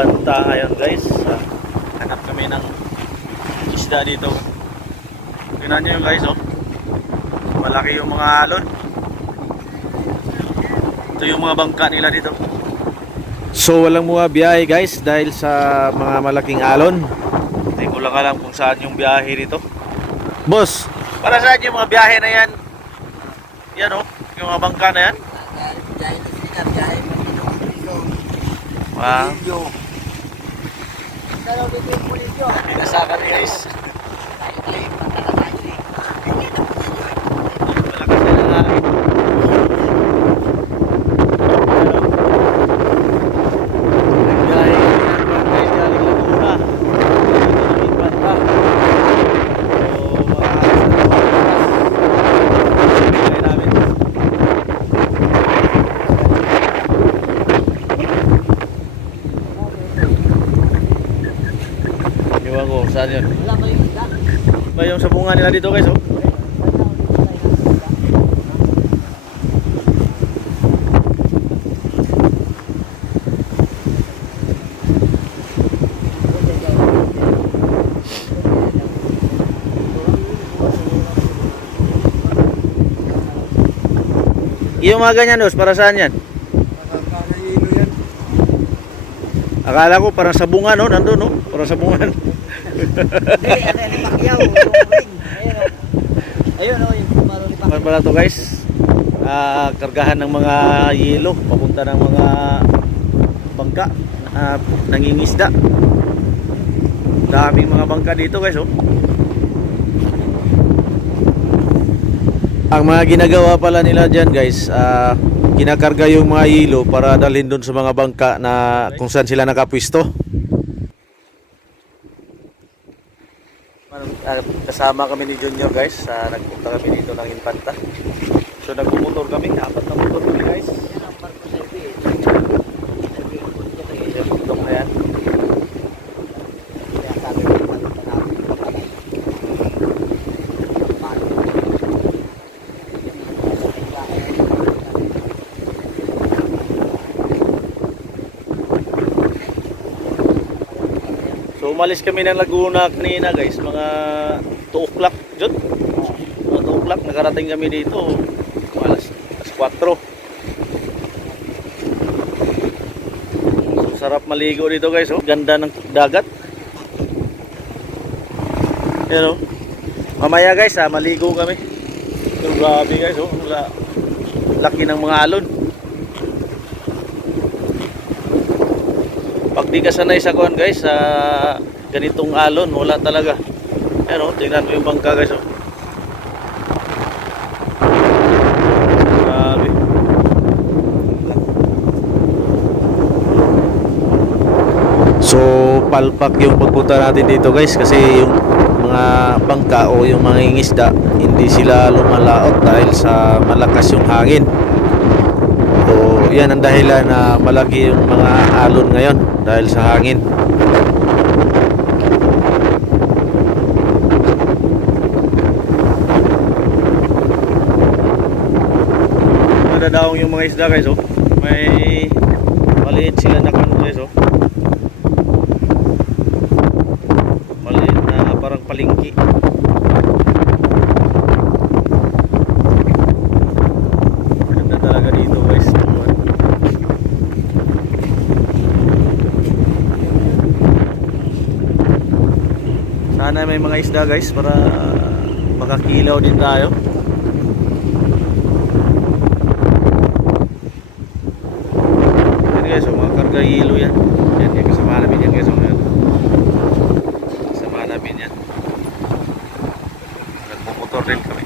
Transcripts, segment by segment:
Infanta ngayon guys. Ah, Hanap kami ng isda dito. Tingnan nyo yung guys oh. Malaki yung mga alon. Ito yung mga bangka nila dito. So, walang mga biyahe guys dahil sa mga malaking alon. Hindi ko lang alam kung saan yung biyahe dito. Boss, para saan yung mga biyahe na yan? Yan oh, yung mga bangka na yan. Wow. Pinasakan guys. Malakas na lang hangin. Nagbiyahe yan, guys, galing Laguna. Dito ng Infanta. So, mga biyahe namin. Iwan ko, saan yun? Sabungan nila dito guys, oh? Yung mga ganyan, Os, para saan yan? Akala ko parang sabungan, no? Nandun, no? Parang sabungan. Ayun o, yung kumaro ni Ano pala to guys? Ah, kargahan ng mga yelo papunta ng mga bangka na nangingisda. Daming mga bangka dito guys oh. Ang mga ginagawa pala nila dyan guys, ah, kinakarga yung mga yelo para dalhin doon sa mga bangka na kung saan sila nakapwisto. Ah, kasama kami ni Junior guys, sa nagpunta kami dito ng Infanta. So nagmumotor kami, apat na motor kami guys. Sa ibi. Yung bundok na yan. Paano? So umalis kami ng Laguna kanina guys, mga 2 o'clock dyan. Mga 2 o'clock, nakarating kami dito. Alas, alas 4. So sarap maligo dito guys, oh. ganda ng dagat. Yan oh. Mamaya guys, ah, maligo kami. So, grabe guys, oh. Laki ng mga alon. Pag di ka sanay sa kuhan guys, sa ganitong alon, wala talaga. Ayan o, tingnan mo yung bangka guys o. Grabe. So, palpak yung pagpunta natin dito guys kasi yung mga bangka o yung mga ingisda hindi sila lumalaot dahil sa malakas yung hangin. So, yan ang dahilan na malaki yung mga alon ngayon dahil sa hangin. Madadaong yung mga isda guys oh. May maliit sila na kano guys oh. Maliit na parang palingki. Ganda talaga dito guys. Sana may mga isda guys para makakilaw din tayo. Yan guys, oh, mga karga hilo yan. Yan, yan kasama namin yan guys. Yan. Kasama namin yan. Nagmumotor din kami.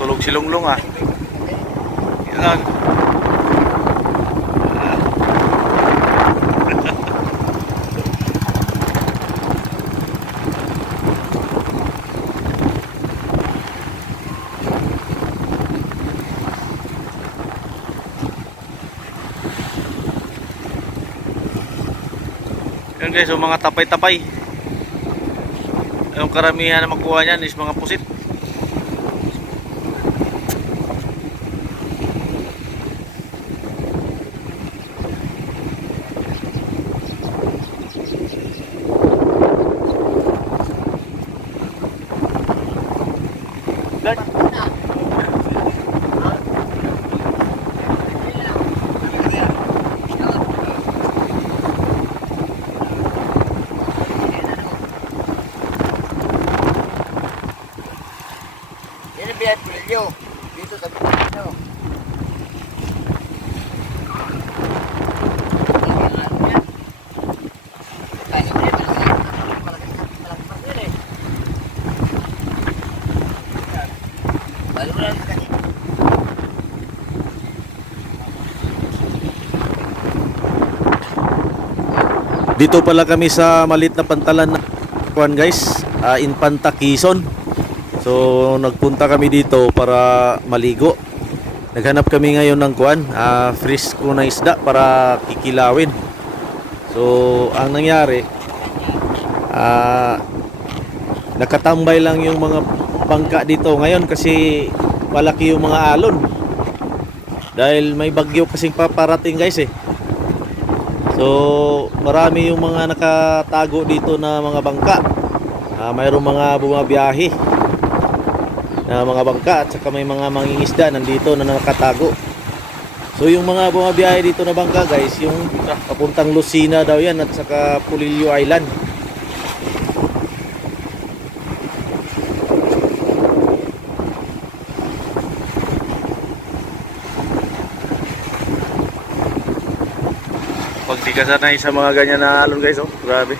Tulog si Lunglong ah. Yan. Yan guys, yung mga tapay-tapay. Yung karamihan na makuha niyan is mga pusit. Pa din eh. Lalo na yung kanina. Dito pala kami sa malit na pantalan na kuan guys, ah, Infanta Quezon. So nagpunta kami dito para maligo. Naghanap kami ngayon ng kuan, ah, frisco na isda para kikilawin. So ang nangyari, ah, nakatambay lang yung mga bangka dito ngayon kasi malaki yung mga alon. Dahil may bagyo kasing paparating guys eh. So, marami yung mga nakatago dito na mga bangka. Ah, mayroong mga bumabiyahe na mga bangka at saka may mga mangingisda nandito na nakatago. So, yung mga bumabiyahe dito na bangka, guys, yung papuntang Lucina daw yan at saka Pulilio Island. Pag di ka sanay sa mga ganyan na alon guys, oh, grabe.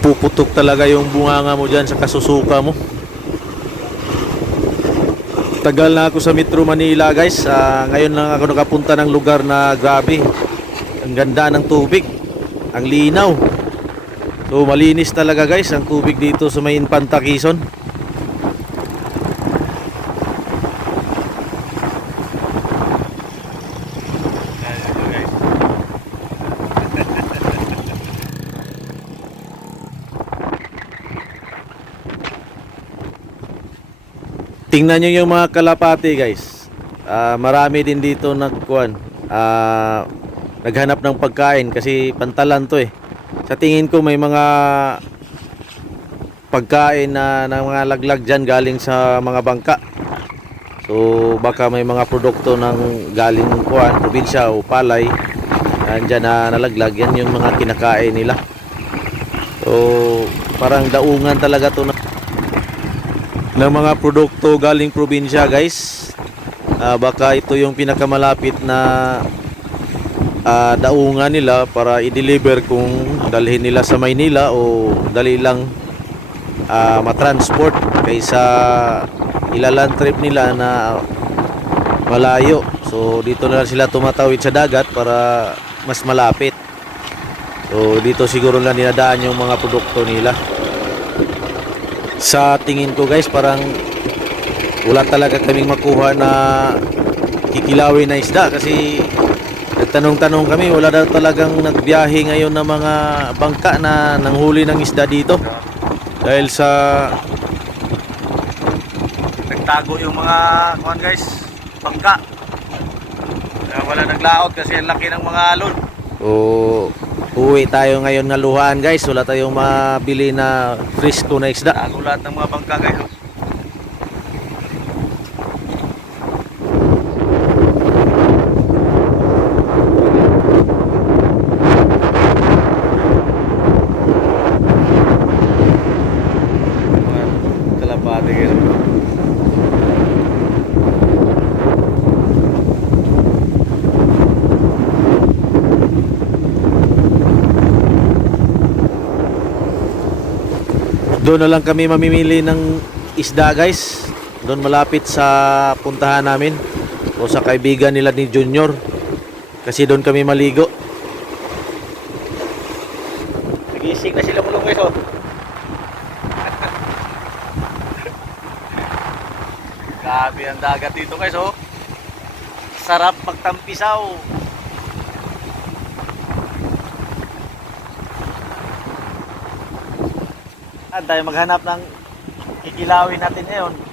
Puputok talaga yung bunganga mo dyan sa kasusuka mo. Tagal na ako sa Metro Manila guys. Ah, ngayon lang ako nakapunta ng lugar na grabe. Ang ganda ng tubig. Ang linaw. So malinis talaga guys ang tubig dito sa may Infanta Quezon. Tingnan nyo yung mga kalapati guys. Ah, marami din dito nagkuan. Ah, naghanap ng pagkain kasi pantalan to eh. Sa tingin ko may mga pagkain na ng mga laglag dyan galing sa mga bangka. So baka may mga produkto ng galing kuan, probinsya o palay andyan na nalaglag yan yung mga kinakain nila. So parang daungan talaga to na ng mga produkto galing probinsya guys. Ah, baka ito yung pinakamalapit na ah, daungan nila para i-deliver kung dalhin nila sa Maynila o dali lang ah, matransport kaysa ilalan trip nila na malayo. So dito na sila tumatawid sa dagat para mas malapit. So dito siguro lang dinadaan yung mga produkto nila sa tingin ko guys parang wala talaga kaming makuha na kikilawin na isda kasi nagtanong-tanong kami. Wala daw talagang nagbiyahe ngayon na mga bangka na nanghuli ng isda dito. Dahil sa nagtago yung mga kuhan guys bangka. Wala naglaot kasi ang laki ng mga alon. O uwi tayo ngayon nga luhaan guys. Wala tayong mabili na frisco na isda. Tago lahat ng mga bangka guys mga kalapate guys. Doon na lang kami mamimili ng isda guys. Doon malapit sa puntahan namin o sa kaibigan nila ni Junior. Kasi doon kami maligo. Nagising na sila mulong guys. Grabe ang dagat dito guys oh. Sarap magtampisaw. At tayo maghanap ng kikilawin natin ngayon.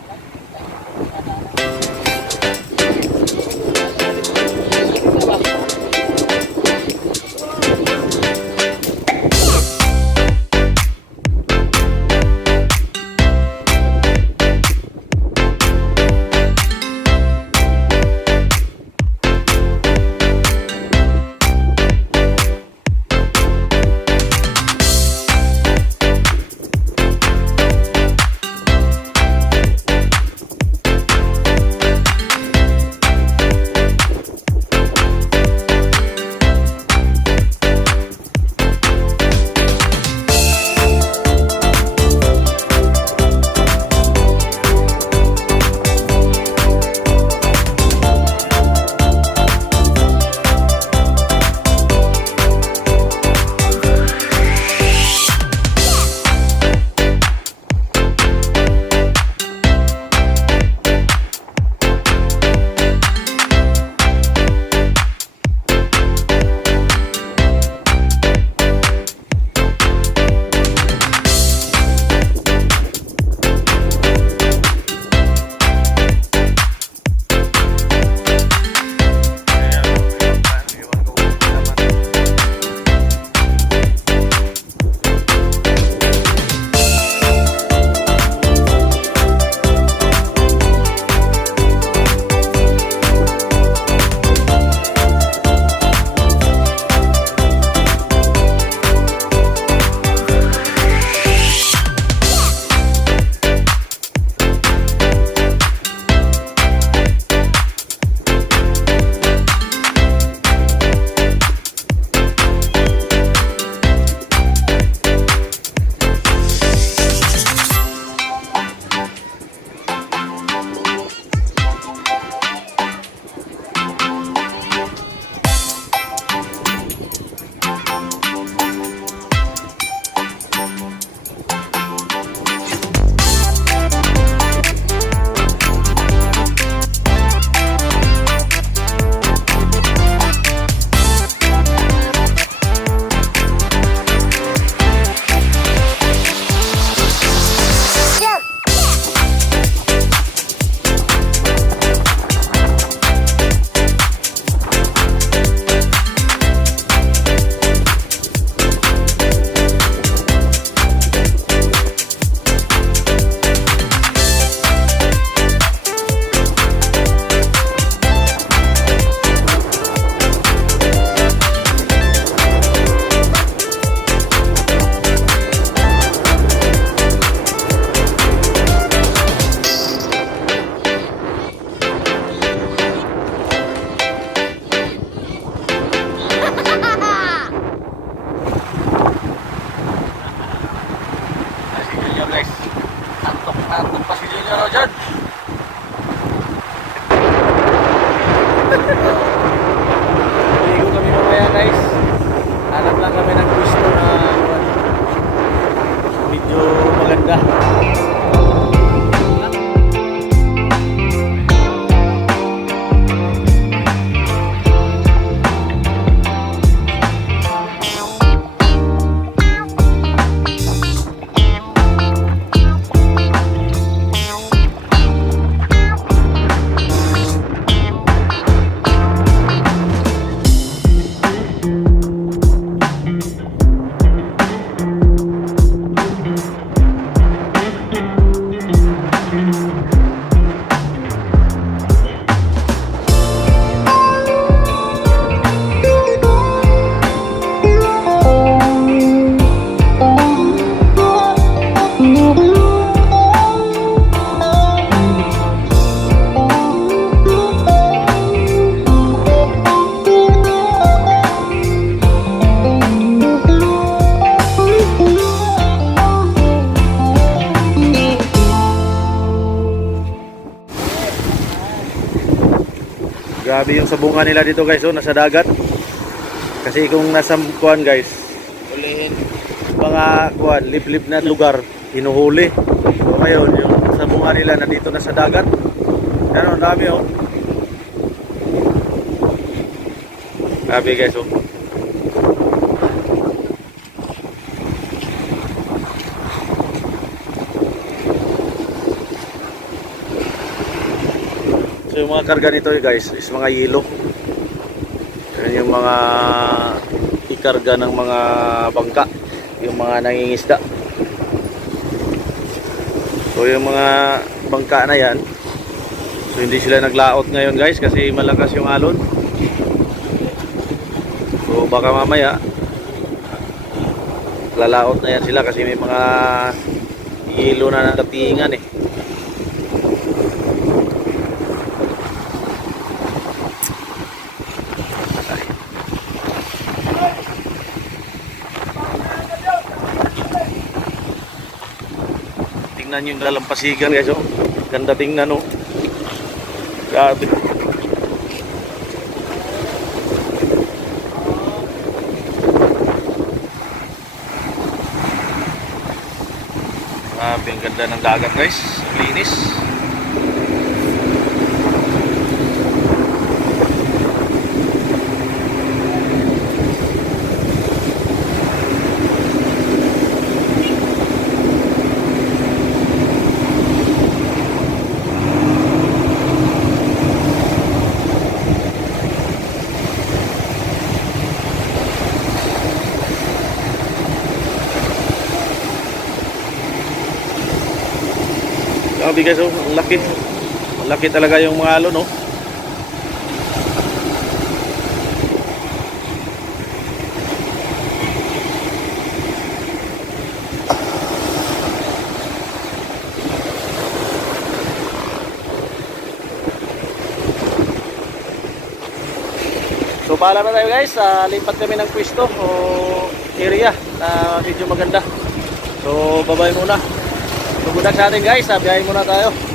nyo dyan. Grabe yung sabungan nila dito guys, oh, nasa dagat. Kasi kung nasa kuan guys, ulihin mga kuan, liblib na lugar, hinuhuli. So ngayon, yung sabungan nila na dito na sa dagat. Ano, ang dami oh. Grabe guys, oh. So yung mga karga nito eh, guys is mga yelo. Yan yung mga ikarga ng mga bangka, yung mga nangingisda. So yung mga bangka na yan, so hindi sila naglaot ngayon guys kasi malakas yung alon. So baka mamaya lalaot na yan sila kasi may mga yelo na natatingan eh. Tingnan yung dalampasigan guys oh. Ganda tingnan oh. Grabe. Grabe ang ganda ng dagat guys. Linis. Grabe guys oh. Laki. Laki talaga yung mga alon oh. So paalam na tayo guys, Ah, lipat kami ng pwesto o area na medyo maganda. So bye-bye muna. Tumudag sa atin guys, biyahe muna tayo.